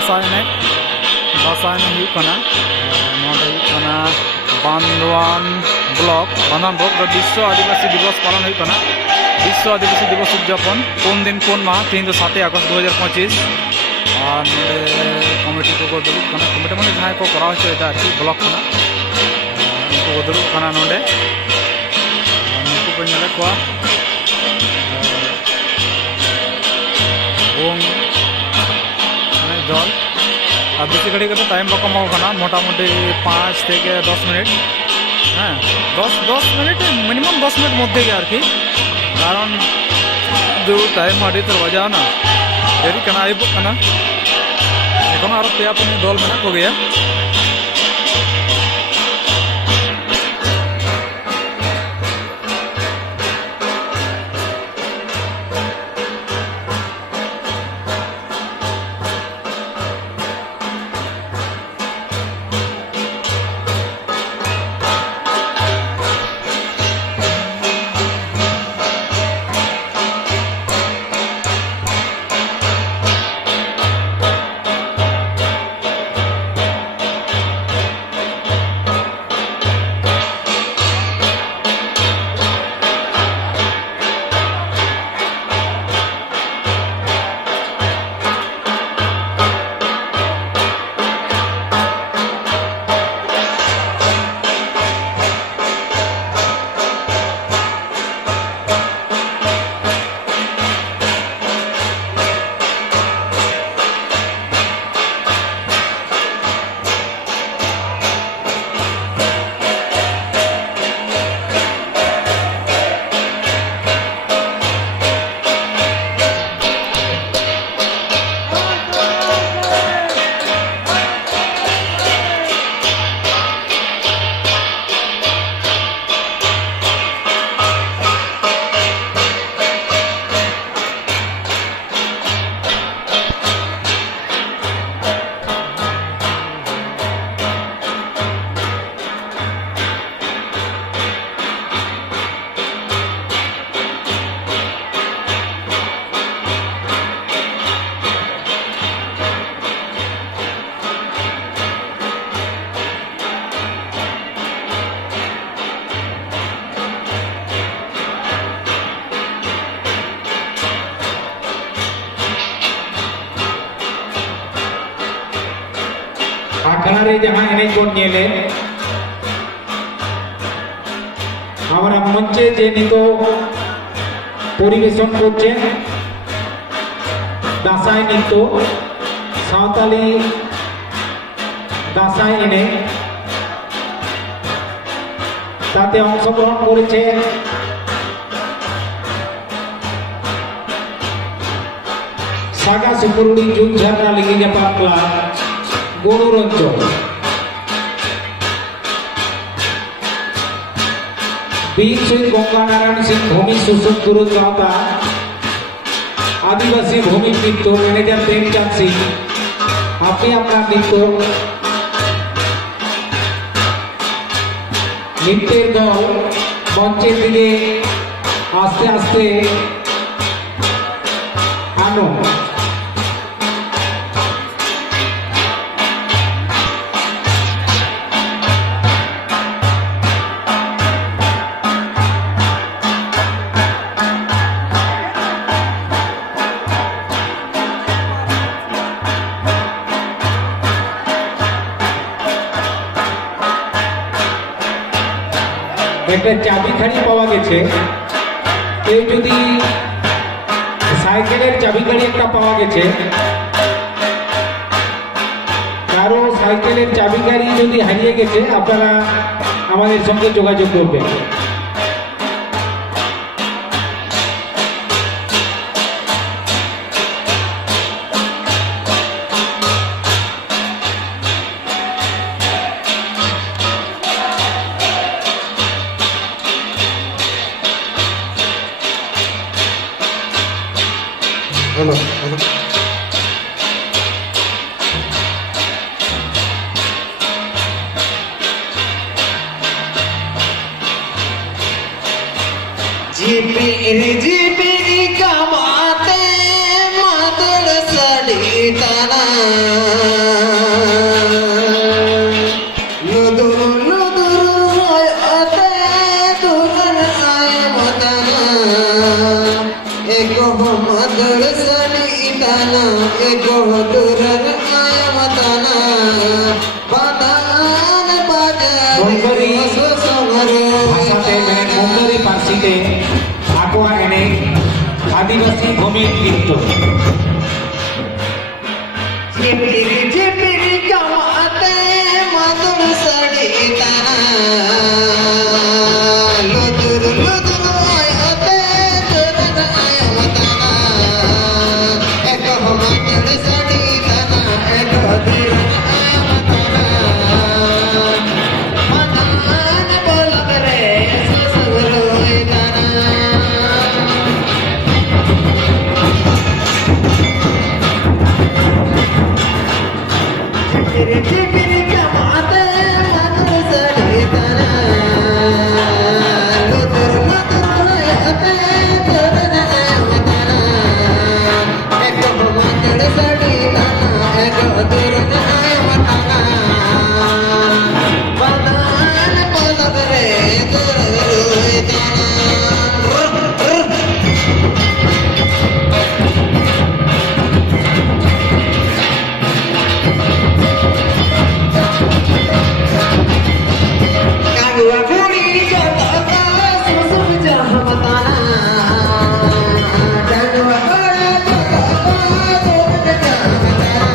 दासाय एनेज हुई कना नोडे हुई कना बांधवान ब्लॉक विश्व आदिवासी दिवस पालन हुई कना विश्व आदिवासी दिवस उद्यापन 4 दिन 4 माह 3 7 अगस्त 2025 और नोडे कमिटी को दुरुब कना कमिटी माने जहां को करा होचेदा ब्लॉक कना उनको दुरुब कना नोडे उनको को नेले को जल और बेसि घड़ी के टाइम बको मोटामुटी 5 থেকে 10 मिनट हाँ 10 मिनट मिनिमाम 10 मिनट मध्य के कारण जो टाइम आड़ी तो बजा ना देरी करना आयुब करना एखोनो आरो पेया पुनी दल मेना को गया आखड़े जहाँ एनेज बन नेले हमारा मंचे जे नितो परिवेशन करछेन दासाई नृत्य सावताली दासाई एने ताते अंशग्रहण करेছে सागा सुपुरुडी जुग झरना लिखिगे पाकला गौरंचल बीर शहीद गंगा नारायण सिंह भूमि शोषक विरोध गाता आदिवासी भूमि नृत्य मैनेजर प्रेमचंद सिंह আপনি আপনার নৃত্যের দল মঞ্চের দিকে আস্তে আস্তে আনো একটা চাবিখানি পাওয়া গেছে কেউ যদি সাইকেলের চাবিখানি একটা পাওয়া গেছে কারো সাইকেলের চাবিখানি যদি হারিয়ে গেছে আপনারা আমাদের সঙ্গে যোগাযোগ করবেন हेलो जीपी कमाते मातड़ सड़ी तना ताना एको दुरन आया मताना बादान Mongoli बाजा समरो ভাষাতে মানে মঙ্গলি পার্সিতে আকুয়া এনে আদিবাসী ভূমির নৃত্য झिपिरी झिपिरी कमाते मधुर सड़ी ताना लुदुर लुदुर आयते दुरन आया मताना एक मधुर सड़ी ताना एक दुरन आया मताना मदान बोल करे ससुरो ताना तेरे जीवन का माते मधुर सड़ी ताना लुदुर लुदुर आयते दुरन आया मताना एक मधुर सड़ी ताना एक दुरन आया मताना मदान बोल करे दुरन ताना Kadua kuni jata ka susum jahmatana Kadua kuni jata ka susum jahmatana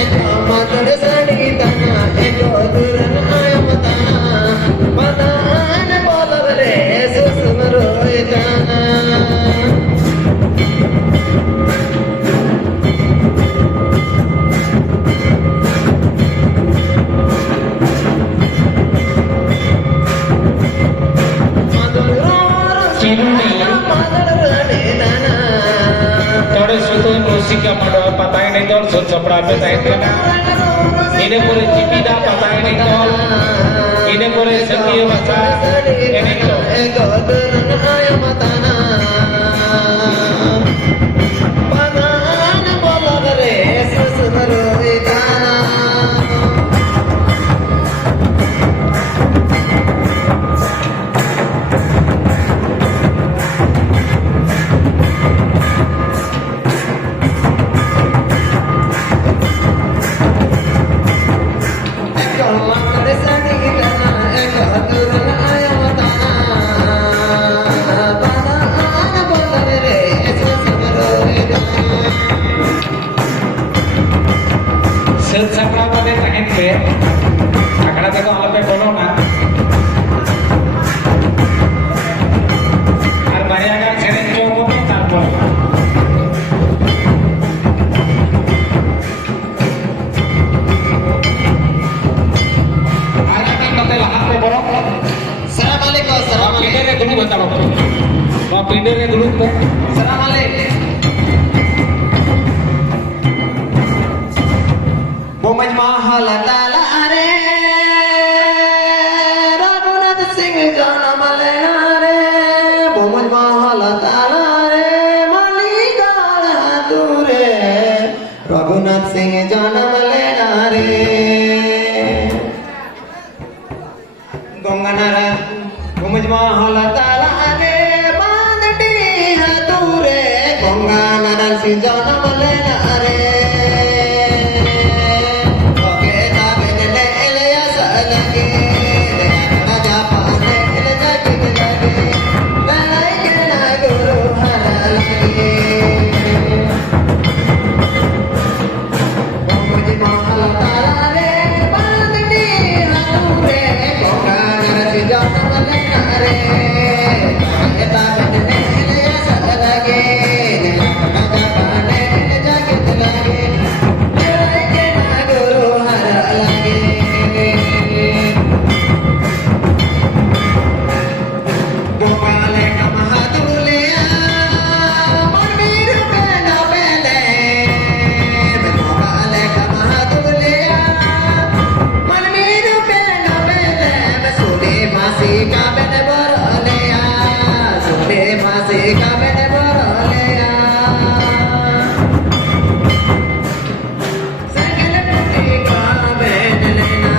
Ek mandal saditana ek haduran aymatana Padan bolare susum roitana तोड़े सुतो मुसिका मडवा पताई नहीं दौड़ सुत चपड़ा पे ताई देना इन्हें पूरे चिपीदा पताई नहीं दौड़ इन्हें पूरे सकिए बसा इन्हें तो सेल सकरा वाले टाइम पे अकड़ा देखो हम पे बोलो ना और बढ़िया का खेलने जो वो भी तार बोलो आया का नते लहां पे बोलो सलाम अलैकुम सलाम पीने रे दुनु बताओ वो पीने रे दुनु पे सलाम अलैकुम Bomaj mahala tala are Raghunath Singh janamale are Bomaj mahala tala are Malikal Hadure Raghunath Singh janamale are कोंगनर घुमज Mahal तालागे बांधटी हतुरे कोंगनर season मले रे ओके ताबेन ले एलिया सलगे राजा पाने ले जग लगे लड़ाई के ना गुरु हर लगे घुमज महल तालागे बांधटी हतुरे कोंगनर सिजन मले रे ताबेन ले एलिया सलगे राजा पाने ले जग लगे लड़ाई के ना गुरु हर लगे गोपाले कमहादुलिया मनवीर पेना पेले गोपाले कमहादुलिया मनवीर पेना पेले सोने फांसी का बेन बरलिया सोने फांसी का बेन बरलिया संगल टूटी का बेन लेना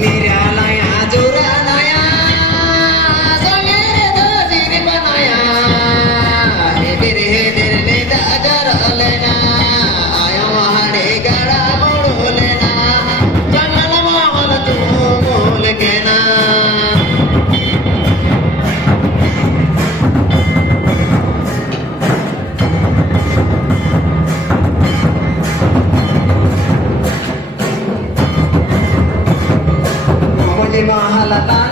निरालया जुरालया संगेरे दोजीरी बनाया हेदिर ले दाजर लेना आया वहाड़े गड़ा मोड़ लेना जंगल महल तू मोल के ना मुझे महल तारा